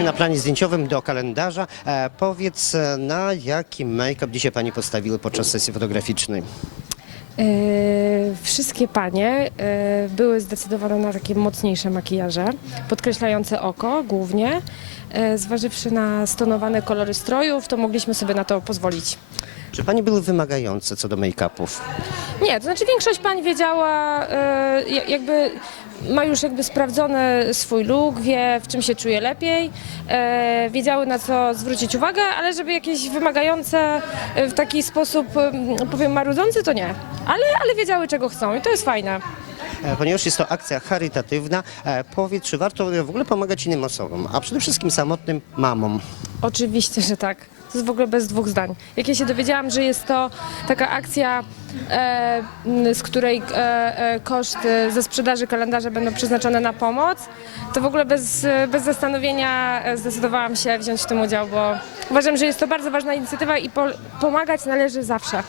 Jesteśmy na planie zdjęciowym do kalendarza. E, powiedz, e, na jaki make-up dzisiaj pani postawiły podczas sesji fotograficznej? Wszystkie panie e, były zdecydowane na takie mocniejsze makijaże, podkreślające oko głównie. E, Zważywszy na stonowane kolory strojów, to mogliśmy sobie na to pozwolić. Czy pani były wymagające co do make-upów? Nie, to znaczy większość pań wiedziała, e, ja- jakby ma już jakby sprawdzony swój look, wie w czym się czuje lepiej, wiedziały na co zwrócić uwagę, ale żeby jakieś wymagające w taki sposób, em, powiem, marudzący, to nie. Ale, ale wiedziały czego chcą i to jest fajne. E, Ponieważ jest to akcja charytatywna, e, powiedz, czy warto w ogóle pomagać innym osobom, a przede wszystkim samotnym mamom? Oczywiście, że tak. To jest w ogóle bez dwóch zdań. Jak ja się dowiedziałam, że jest to taka akcja, e, z której e, e, koszty ze sprzedaży kalendarza będą przeznaczone na pomoc, to w ogóle bez, bez zastanowienia e, zdecydowałam się wziąć w tym udział, bo uważam, że jest to bardzo ważna inicjatywa i po, pomagać należy zawsze.